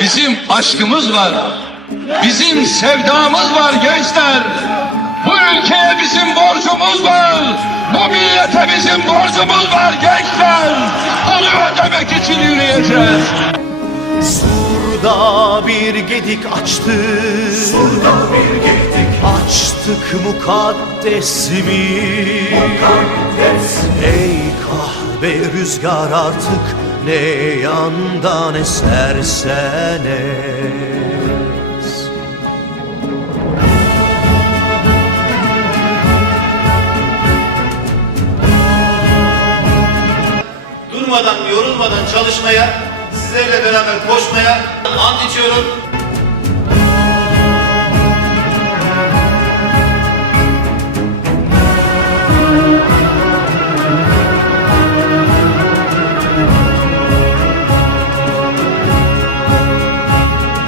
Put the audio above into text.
Bizim aşkımız var. Bizim sevdamız var gençler. Bu ülkeye bizim borcumuz var. Bu millete bizim borcumuz var gençler. Bunu ödemek için yürüyeceğiz. Surda bir gedik açtık Surda bir gedik Açtık mukaddesimi Mukaddes Ey kahve rüzgar artık Ne yandan esersen es durmadan, yorulmadan çalışmaya, sizlerle beraber koşmaya ant içiyorum.